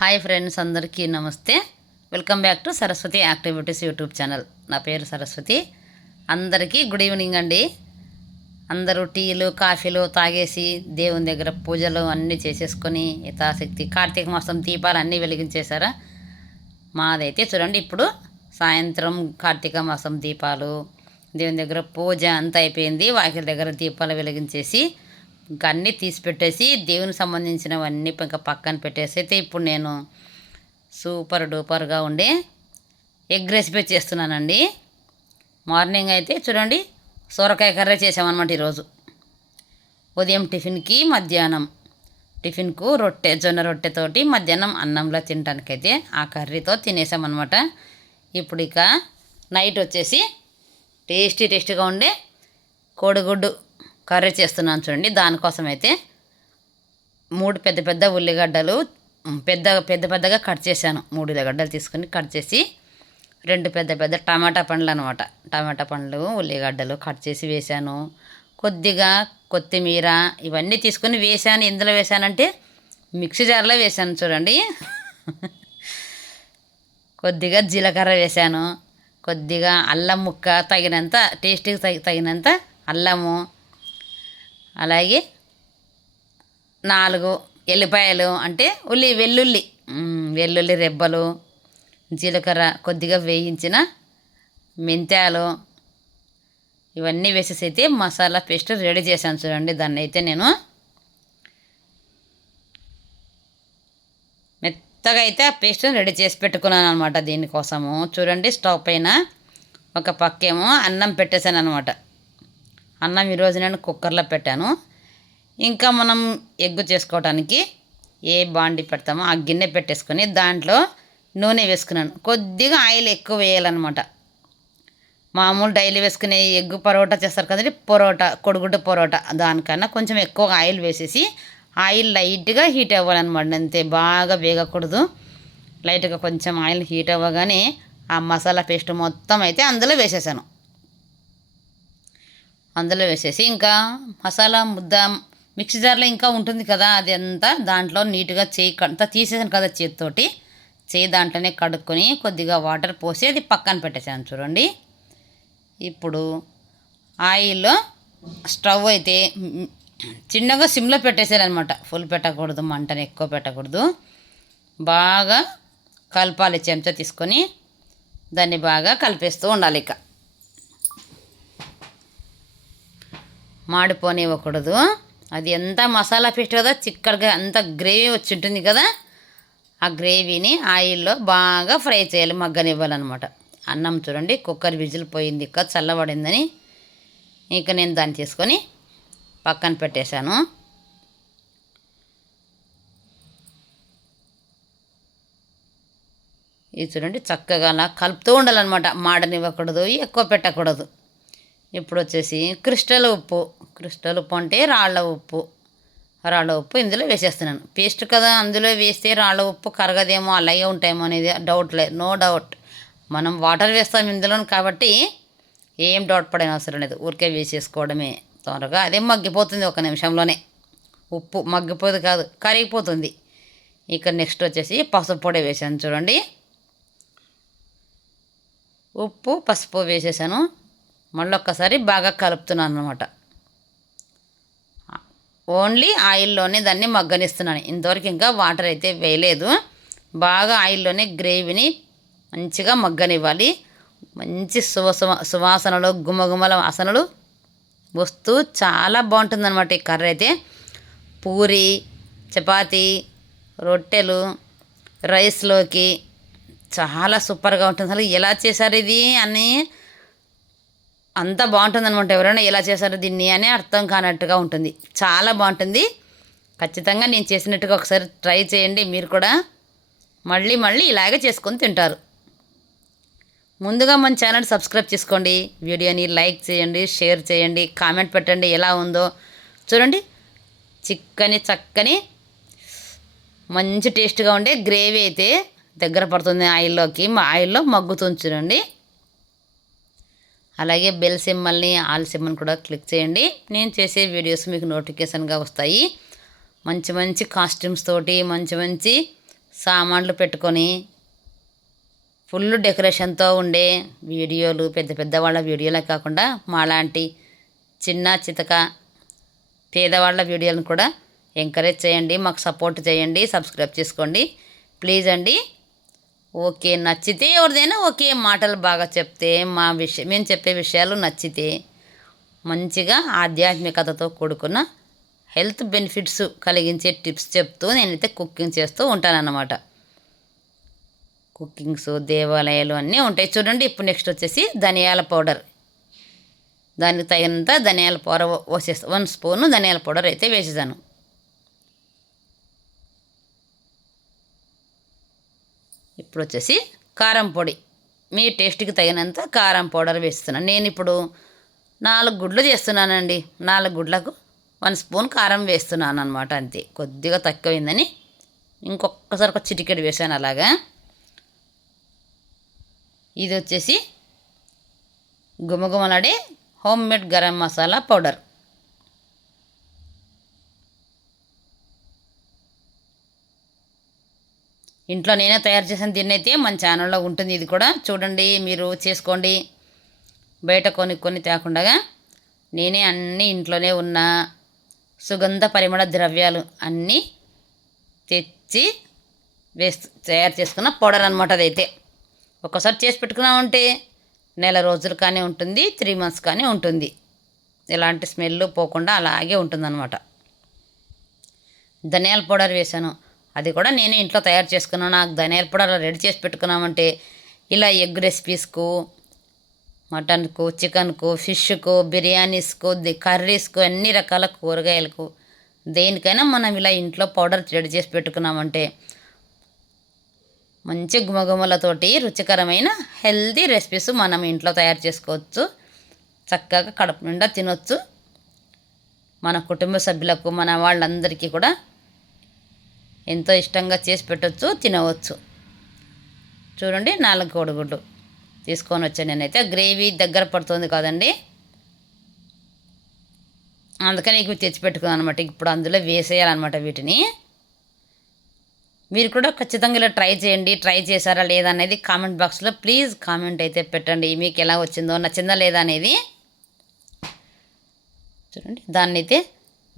Hi friends అందరికీ నమస్తే. Welcome back to Saraswati activities YouTube channel. నా పేరు సరస్వతి. అందరికీ గుడ్ ఈవినింగ్ అండి. అందరూ టీలు కాఫీలు తాగేసి దేవుని దగ్గర పూజలు అన్నీ చేసేసుకొని యథాశక్తి కార్తీక మాసం దీపాలు అన్నీ వెలిగించేశారా? మాదైతే చూడండి ఇప్పుడు సాయంత్రం కార్తీక మాసం దీపాలు దేవుని దగ్గర పూజ అంతా అయిపోయింది. వాకిలి దగ్గర దీపాలు వెలిగించేసి ఇంకా అన్నీ తీసి పెట్టేసి దేవునికి సంబంధించినవన్నీ ఇంకా పక్కన పెట్టేసి అయితే ఇప్పుడు నేను సూపర్ డూపర్గా ఉండే ఎగ్ రెసిపీ చేస్తున్నానండి. మార్నింగ్ అయితే చూడండి సొరకాయ కర్రీ చేసామన్నమాట ఈరోజు. ఉదయం టిఫిన్కి మధ్యాహ్నం. టిఫిన్కు రొట్టె జొన్న రొట్టెతోటి మధ్యాహ్నం అన్నంలో తినడానికైతే ఆ కర్రీతో తినేసామన్నమాట. ఇప్పుడు ఇక నైట్ వచ్చేసి టేస్టీ టేస్టీగా ఉండే కోడిగుడ్డు కర్రీ చేస్తున్నాను చూడండి. దానికోసం అయితే మూడు పెద్ద పెద్ద ఉల్లిగడ్డలు పెద్ద పెద్ద పెద్దగా కట్ చేశాను. మూడు ఉల్లిగడ్డలు తీసుకుని కట్ చేసి రెండు పెద్ద పెద్ద టమాటా పండ్లు అనమాట టమాటా పండ్లు ఉల్లిగడ్డలు కట్ చేసి వేశాను. కొద్దిగా కొత్తిమీర ఇవన్నీ తీసుకొని వేశాను. ఎందులో వేశానంటే మిక్సీ జార్లో వేశాను చూడండి. కొద్దిగా జీలకర్ర వేశాను. కొద్దిగా అల్లం ముక్క తగినంత టేస్ట్కి తగినంత అల్లము అలాగే నాలుగు ఎల్లిపాయలు అంటే ఉల్లి వెల్లుల్లి. వెల్లుల్లి రెబ్బలు జీలకర్ర కొద్దిగా వేయించిన మెంతాలు. ఇవన్నీ వేసేసి అయితే మసాలా పేస్ట్ రెడీ చేశాను చూడండి. దాన్ని అయితే నేను మెత్తగా అయితే ఆ పేస్ట్ రెడీ చేసి పెట్టుకున్నాను అనమాట దీనికోసము. చూడండి స్టవ్ పైన ఒక పక్కేమో అన్నం పెట్టేశాను అనమాట అన్నం ఈరోజు నేను కుక్కర్లో పెట్టాను. ఇంకా మనం ఎగ్గు చేసుకోవడానికి ఏ బాండి పెడతామో ఆ గిన్నె పెట్టేసుకొని దాంట్లో నూనె వేసుకున్నాను. కొద్దిగా ఆయిల్ ఎక్కువ వేయాలన్నమాట. మామూలు డైలీ వేసుకునే ఎగ్గు పరోటా చేస్తారు కదండి పొరోటా కొడుగుడ్డు పొరోటా దానికన్నా కొంచెం ఎక్కువ ఆయిల్ వేసేసి ఆయిల్ లైట్గా హీట్ అవ్వాలన్నమాట. అంతే బాగా వేగకూడదు. లైట్గా కొంచెం ఆయిల్ హీట్ అవ్వగానే ఆ మసాలా పేస్ట్ మొత్తం అయితే అందులో వేసేసాను. అందులో వేసేసి ఇంకా మసాలా ముద్ద మిక్సీ జార్లో ఇంకా ఉంటుంది కదా అది అంతా దాంట్లో నీట్గా చేయి అంతా తీసేసాను కదా చేతితోటి. చేయి దాంట్లోనే కడుక్కొని కొద్దిగా వాటర్ పోసి అది పక్కన పెట్టేసాను చూడండి. ఇప్పుడు ఆయిల్లో స్టవ్ అయితే చిన్నగా సిమ్లో పెట్టేసారనమాట ఫుల్ పెట్టకూడదు మంటని ఎక్కువ పెట్టకూడదు. బాగా కలపాలి చెంచా తీసుకొని దాన్ని బాగా కలిపేస్తూ ఉండాలి ఇక. మాడిపోనివ్వకూడదు. అది ఎంత మసాలా పేస్ట్ కదా చిక్కడిగా అంత గ్రేవీ వచ్చి ఉంటుంది కదా ఆ గ్రేవీని ఆయిల్లో బాగా ఫ్రై చేయాలి మగ్గనివ్వాలన్నమాట. అన్నం చూడండి కుక్కర్ విజిల్ పోయింది ఇక చల్లబడిందని ఇక నేను దాన్ని తీసుకొని పక్కన పెట్టేశాను. ఇది చూడండి చక్కగా అలా కలుపుతూ ఉండాలన్నమాట. మాడనివ్వకూడదు ఎక్కువ పెట్టకూడదు. ఇప్పుడు వచ్చేసి క్రిస్టల్ ఉప్పు. క్రిస్టల్ ఉప్పు అంటే రాళ్ళ ఉప్పు. రాళ్ళ ఉప్పు ఇందులో వేసేస్తున్నాను. పేస్ట్ కదా అందులో వేస్తే రాళ్ళ ఉప్పు కరగదేమో అలాగే ఉంటాయేమో అనేది డౌట్ లేదు నో డౌట్ మనం వాటర్ వేస్తాం ఇందులో కాబట్టి ఏం డౌట్ పడే అవసరం లేదు. ఊరికే వేసేసుకోవడమే త్వరగా అదే మగ్గిపోతుంది ఒక నిమిషంలోనే. ఉప్పు మగ్గిపోదు కాదు కరిగిపోతుంది. ఇక్కడ నెక్స్ట్ వచ్చేసి పసుపు పొడి వేసాను చూడండి. ఉప్పు పసుపు వేసేసాను. మళ్ళీ ఒక్కసారి బాగా కలుపుతున్నాను అనమాట ఓన్లీ ఆయిల్లోనే దాన్ని మగ్గనిస్తున్నాను. ఇంతవరకు ఇంకా వాటర్ అయితే వేయలేదు. బాగా ఆయిల్లోనే గ్రేవీని మంచిగా మగ్గనివ్వాలి. మంచి సువసువ సువాసనలు గుమగుమల వాసనలు వస్తూ చాలా బాగుంటుందన్నమాట ఈ కర్రీ అయితే. పూరి చపాతి రొట్టెలు రైస్లోకి చాలా సూపర్గా ఉంటుంది. అసలు ఎలా చేశారు ఇది అని అంత బాగుంటుంది అనమాట ఎవరైనా ఎలా చేశారు దీన్ని అని అర్థం కానట్టుగా ఉంటుంది. చాలా బాగుంటుంది. ఖచ్చితంగా నేను చేసినట్టుగా ఒకసారి ట్రై చేయండి. మీరు కూడా మళ్ళీ మళ్ళీ ఇలాగే చేసుకొని తింటారు. ముందుగా మన ఛానల్ సబ్స్క్రైబ్ చేసుకోండి. వీడియోని లైక్ చేయండి షేర్ చేయండి కామెంట్ పెట్టండి ఎలా ఉందో. చూడండి. చిక్కని చక్కని మంచి టేస్ట్గా ఉండే గ్రేవీ అయితే దగ్గర పడుతుంది ఆయిల్లోకి మా ఆయిల్లో మగ్గుతుంది చూడండి. అలాగే బెల్ సిమ్మల్ని ఆల్ సిమ్మని కూడా క్లిక్ చేయండి. నేను చేసే వీడియోస్ మీకు నోటిఫికేషన్గా వస్తాయి. మంచి మంచి కాస్ట్యూమ్స్ తోటి మంచి మంచి సామాన్లు పెట్టుకొని ఫుల్ డెకరేషన్తో ఉండే వీడియోలు పెద్ద పెద్ద వాళ్ళ వీడియోలే కాకుండా మాలాంటి చిన్న చితక పేదవాళ్ళ వీడియోలను కూడా ఎంకరేజ్ చేయండి. మాకు సపోర్ట్ చేయండి సబ్స్క్రైబ్ చేసుకోండి. ప్లీజ్ అండి ఓకే నచ్చితే ఎవరిదైనా ఓకే మాటలు బాగా చెప్తే మా విషయం మేము చెప్పే విషయాలు నచ్చితే మంచిగా ఆధ్యాత్మికతతో కూడుకున్న హెల్త్ బెనిఫిట్స్ కలిగించే టిప్స్ చెప్తూ నేనైతే కుకింగ్ చేస్తూ ఉంటానన్నమాట. కుకింగ్స్ దేవాలయాలు అన్నీ ఉంటాయి. చూడండి ఇప్పుడు నెక్స్ట్ వచ్చేసి ధనియాల పౌడర్. దానికి తగినంత ధనియాల పౌడర్ వేసేస్తాను వన్ స్పూను ధనియాల పౌడర్ అయితే వేసేసాను. ఇప్పుడు వచ్చేసి కారం పొడి. మీ టేస్ట్కి తగినంత కారం పౌడర్ వేస్తున్నాను. నేను ఇప్పుడు నాలుగు గుడ్లు చేస్తున్నానండి. నాలుగు గుడ్లకు వన్ స్పూన్ కారం వేస్తున్నాను అనమాట అంతే. కొద్దిగా తక్కువైందని ఇంకొకసారి ఒక చిటికెడు వేసాను అలాగా. ఇది వచ్చేసి గుమగుమలాడే home made garam masala powder. ఇంట్లో నేనే తయారు చేసిన దీన్ని అయితే మన ఛానల్లో ఉంటుంది ఇది కూడా. చూడండి మీరు చేసుకోండి. బయట కొనుక్కొని తేకుండా నేనే అన్నీ ఇంట్లోనే ఉన్న సుగంధ పరిమళ ద్రవ్యాలు అన్నీ తెచ్చి వేస్తు తయారు చేసుకున్న పౌడర్ అనమాట అదైతే. ఒక్కసారి చేసి పెట్టుకున్నామంటే నెల రోజులు కానీ ఉంటుంది త్రీ మంత్స్ కానీ ఉంటుంది. ఎలాంటి స్మెల్ పోకుండా అలాగే ఉంటుందన్నమాట. ధనియాల పౌడర్ వేసాను అది కూడా నేనే ఇంట్లో తయారు చేసుకున్నాను. నాకు ధనియాల అలా రెడీ చేసి పెట్టుకున్నామంటే ఇలా ఎగ్ రెసిపీస్కు మటన్కు చికెన్కు ఫిష్కు బిర్యానీస్కు కర్రీస్కు అన్ని రకాల కూరగాయలకు దేనికైనా మనం ఇలా ఇంట్లో పౌడర్ రెడీ చేసి పెట్టుకున్నామంటే మంచి గుమగుమలతోటి రుచికరమైన హెల్దీ రెసిపీస్ మనం ఇంట్లో తయారు చేసుకోవచ్చు. చక్కగా కడుపు నిండా తినొచ్చు. మన కుటుంబ సభ్యులకు మన వాళ్ళందరికీ కూడా ఎంతో ఇష్టంగా చేసి పెట్టవచ్చు తినవచ్చు. చూడండి నాలుగు కోడిగుడ్లు. తీసుకొని వచ్చాను నేనైతే. గ్రేవీ దగ్గర పడుతుంది కదండి. అందుకని ఇవి తెచ్చిపెట్టుకున్నాను అనమాట ఇప్పుడు అందులో వేసేయాలన్నమాట వీటిని. మీరు కూడా ఖచ్చితంగా ఇలా ట్రై చేయండి. ట్రై చేశారా లేదా అనేది కామెంట్ బాక్స్లో ప్లీజ్ కామెంట్ అయితే పెట్టండి. మీకు ఎలా వచ్చిందో నచ్చిందా లేదా అనేది. చూడండి దాన్ని అయితే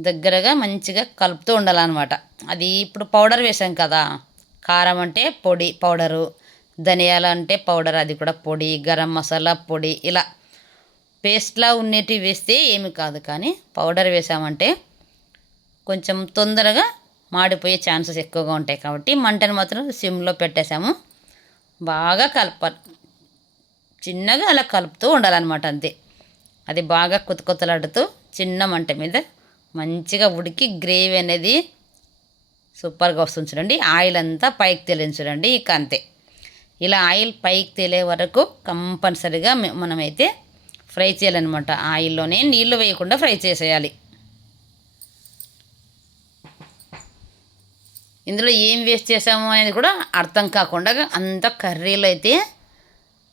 దగ్గరగా మంచిగా కలుపుతూ ఉండాలన్నమాట. అది ఇప్పుడు పౌడర్ వేసాం కదా కారం అంటే పొడి పౌడరు ధనియాలు అంటే పౌడర్ అది కూడా పొడి గరం మసాలా పొడి ఇలా పేస్ట్లా ఉండేటివి వేస్తే ఏమి కాదు కానీ పౌడర్ వేసామంటే కొంచెం తొందరగా మాడిపోయే ఛాన్సెస్ ఎక్కువగా ఉంటాయి కాబట్టి మంటను మాత్రం సిమ్లో పెట్టేసాము బాగా కలప చిన్నగా అలా కలుపుతూ ఉండాలన్నమాట అంతే. అది బాగా కొత్త కొత్తలాడుతూ చిన్న మంట మీద మంచిగా ఉడికి గ్రేవీ అనేది సూపర్గా వస్తుంది చూడండి. ఆయిల్ అంతా పైకి తేలింది చూడండి. ఇక అంతే. ఇలా ఆయిల్ పైకి తేలే వరకు కంపల్సరిగా మనమైతే ఫ్రై చేయాలన్నమాట. ఆయిల్లోనే నీళ్ళు వేయకుండా ఫ్రై చేసేయాలి. ఇందులో ఏం వేస్ట్ చేసాము అనేది కూడా అర్థం కాకుండా అంత కర్రీలో అయితే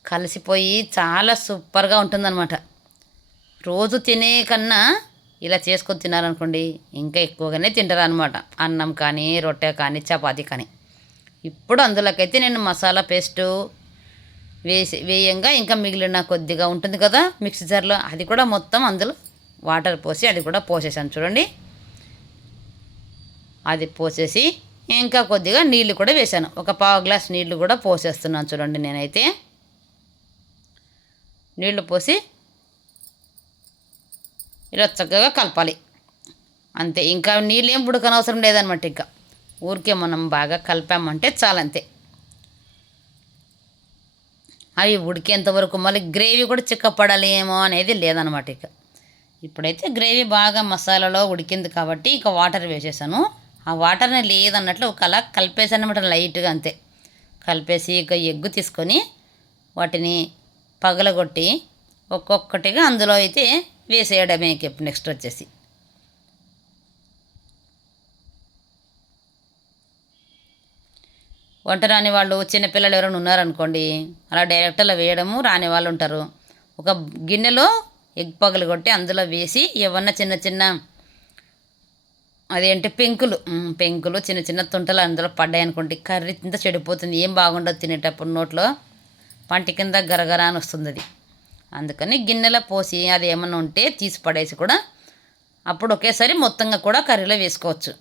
కలిసిపోయి చాలా సూపర్గా ఉంటుందన్నమాట. రోజు తినే కన్నా ఇలా చేసుకొని తిన్నారనుకోండి ఇంకా ఎక్కువగానే తింటారు అనమాట అన్నం కానీ రొట్టె కానీ చపాతీ కానీ. ఇప్పుడు అందులోకైతే నేను మసాలా పేస్టు వేసి వేయంగా ఇంకా మిగిలిన కొద్దిగా ఉంటుంది కదా మిక్సీ జార్లో అది కూడా మొత్తం అందులో వాటర్ పోసి అది కూడా పోసేసాను చూడండి. అది పోసేసి ఇంకా కొద్దిగా నీళ్ళు కూడా వేసాను ఒక పావు గ్లాస్ నీళ్ళు కూడా పోసేస్తున్నాను చూడండి నేనైతే. నీళ్ళు పోసి ఇలా చక్కగా కలపాలి. అంతే. ఇంకా నీళ్ళు ఏం ఉడకనవసరం లేదనమాట ఇంకా. ఊరికే మనం బాగా కలిపామంటే చాలంతే. అవి ఉడికేంతవరకు మళ్ళీ గ్రేవీ కూడా చిక్కపడాలి ఏమో అనేది లేదనమాట ఇక. ఇప్పుడైతే గ్రేవీ బాగా మసాలాలో ఉడికింది కాబట్టి ఇక వాటర్ వేసేసాను. ఆ వాటర్ని లేదన్నట్లు ఒక అలా కలిపేసాను అనమాట లైట్గా అంతే. కలిపేసి ఇక ఎగ్గు తీసుకొని వాటిని పగలగొట్టి ఒక్కొక్కటిగా అందులో అయితే వేసేయడమే ఇక ఇప్పుడు నెక్స్ట్ వచ్చేసి. వంట రాని వాళ్ళు చిన్నపిల్లలు ఎవరైనా ఉన్నారనుకోండి అలా డైరెక్ట్ అలా వేయడము రాని వాళ్ళు ఉంటారు. ఒక గిన్నెలో ఎగ్ పగలు కొట్టి అందులో వేసి ఏమన్నా చిన్న చిన్న అదేంటి పెంకులు పెంకులు చిన్న చిన్న తుంటలు అందులో పడ్డాయి అనుకోండి కర్రీ ఇంత చెడిపోతుంది ఏం బాగుండదు తినేటప్పుడు నోట్లో. పంట కింద గరగరా అని వస్తుంది అది. అందుకని గిన్నెలో పోసి అది ఏమన్నా ఉంటే తీసి పడేసి కూడా అప్పుడు ఒకేసారి మొత్తంగా కూడా కర్రీలో వేసుకోవచ్చు.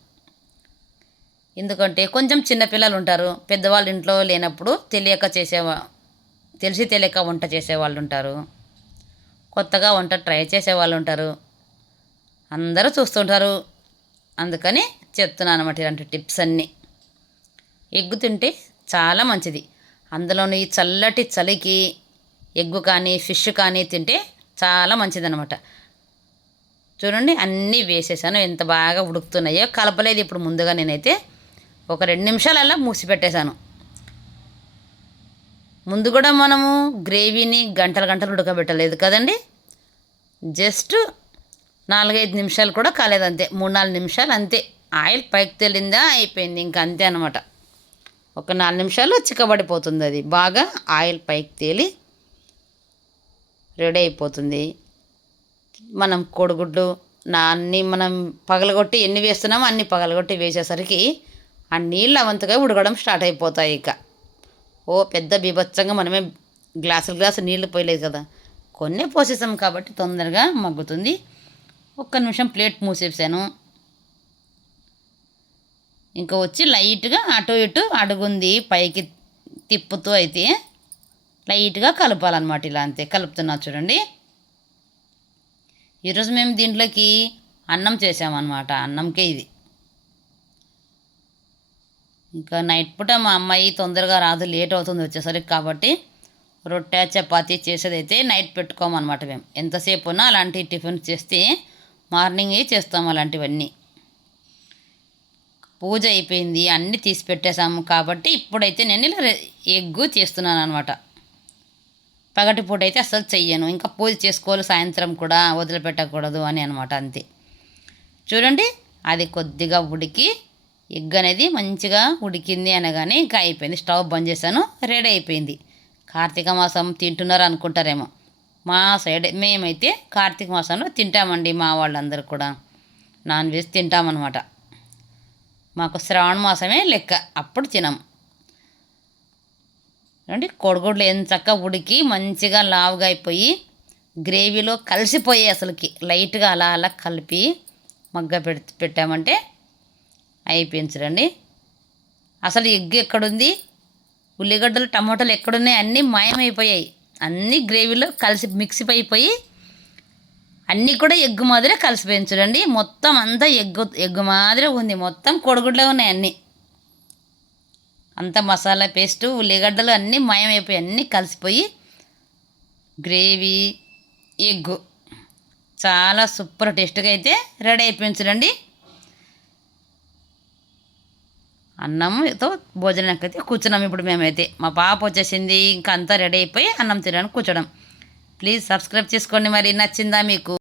ఎందుకంటే కొంచెం చిన్నపిల్లలు ఉంటారు పెద్దవాళ్ళు ఇంట్లో లేనప్పుడు తెలియక చేసేవా తెలిసి తెలియక వంట చేసేవాళ్ళు ఉంటారు. కొత్తగా వంట ట్రై చేసేవాళ్ళు ఉంటారు. అందరూ చూస్తుంటారు. అందుకని చెప్తున్నాను అనమాట ఇలాంటి టిప్స్ అన్నీ. ఎగ్గు తింటే చాలా మంచిది. అందులోని చల్లటి చలికి ఎగ్గు కానీ ఫిష్ కానీ తింటే చాలా మంచిదనమాట చూడండి అన్నీ వేసేసాను. ఎంత బాగా ఉడుకుతున్నాయో కలపలేదు ఇప్పుడు ముందుగా నేనైతే. ఒక రెండు నిమిషాలల్లా మూసిపెట్టేశాను. ముందు కూడా మనము గ్రేవీని గంటలు గంటలు ఉడకబెట్టలేదు కదండి? జస్ట్ నాలుగైదు నిమిషాలు కూడా కాలేదు అంతే మూడు నాలుగు నిమిషాలు అంతే. ఆయిల్ పైకి తేలిందా అయిపోయింది. ఇంకా అంతే అనమాట ఒక నాలుగు నిమిషాలు చిక్కబడిపోతుంది అది. బాగా ఆయిల్ పైకి తేలి రెడీ అయిపోతుంది. మనం కోడిగుడ్లు నా అన్ని మనం పగలగొట్టి ఎన్ని వేస్తున్నామో అన్ని పగలగొట్టి వేసేసరికి ఆ నీళ్ళు అవంతగా ఉడకడం స్టార్ట్ అయిపోతాయి ఇక. ఓ పెద్ద బీభత్సంగా మనమే గ్లాసులు గ్లాసు నీళ్ళు పోయలేదు కదా. కొన్నే పోసేసాం కాబట్టి తొందరగా మగ్గుతుంది. ఒక్క నిమిషం ప్లేట్ మూసేసాను. ఇంకా వచ్చి లైట్గా అటు ఇటు అడుగుంది పైకి తిప్పుతూ అయితే. లైట్గా కలపాలన్నమాట ఇలా అంతే. కలుపుతున్నా చూడండి. ఈరోజు మేము దీంట్లోకి అన్నం చేసామన్నమాట. అన్నంకే ఇది. ఇంకా నైట్ పూట మా అమ్మాయి తొందరగా రాదు లేట్ అవుతుంది వచ్చేసరికి కాబట్టి రొట్టె చపాతి చేసేదైతే నైట్ పెట్టుకోమన్నమాట మేము. ఎంతసేపు ఉన్నా అలాంటి టిఫిన్ చేస్తే మార్నింగే చేస్తాం అలాంటివన్నీ. పూజ అయిపోయింది అన్నీ తీసి పెట్టేశాము కాబట్టి ఇప్పుడైతే నేను ఇలా ఎగ్గు చేస్తున్నాను అనమాట పగటిపూట అయితే అసలు చెయ్యను. ఇంకా పూజ చేసుకోవాలి సాయంత్రం కూడా వదిలిపెట్టకూడదు అని అనమాట అంతే. చూడండి అది కొద్దిగా ఉడికి ఎగ్ అనేది మంచిగా ఉడికింది అనగానే ఇంకా అయిపోయింది. స్టవ్ బంద్ చేశాను రెడీ అయిపోయింది. కార్తీక మాసం తింటున్నారు అనుకుంటారేమో. మా సైడ్ మేమైతే కార్తీక మాసంలో తింటామండి మా వాళ్ళందరూ కూడా. నాన్ వెజ్ తింటామన్నమాట. మాకు శ్రావణ మాసమే లెక్క అప్పుడు తినం. అంటే కోడిగుడ్లు ఎంత చక్కగా ఉడికి మంచిగా లావుగా అయిపోయి గ్రేవీలో కలిసిపోయాయి అసలుకి. లైట్గా అలా అలా కలిపి మగ్గ పెట్ పెట్టామంటే అయిపోయింది చూడండి అసలు ఎగ్ ఎక్కడుంది? ఉల్లిగడ్డలు టమాటాలు ఎక్కడున్నాయి? అన్నీ మాయమైపోయాయి. అన్నీ గ్రేవీలో కలిసి మిక్స్ అయిపోయి అన్నీ కూడా ఎగ్గు మాదిరే కలిసిపోయింది చూడండి. మొత్తం అంతా ఎగ్గు ఎగ్గు మాదిరే ఉంది. మొత్తం కోడిగుడ్లే ఉన్నాయి అన్నీ. అంత మసాలా పేస్ట్ ఉల్లిగడ్డలు అన్నీ మాయమైపోయి అన్నీ కలిసిపోయి గ్రేవీ ఎగ్గు చాలా సూపర్ టేస్ట్గా అయితే రెడీ అయిపోయింది చూడండి. అన్నంతో భోజనానికి అయితే కూర్చున్నాం ఇప్పుడు మేమైతే. మా పాప వచ్చేసింది ఇంకా అంతా రెడీ అయిపోయి అన్నం తినడానికి కూర్చోడం. ప్లీజ్ సబ్స్క్రైబ్ చేసుకోండి మరి నచ్చిందా మీకు?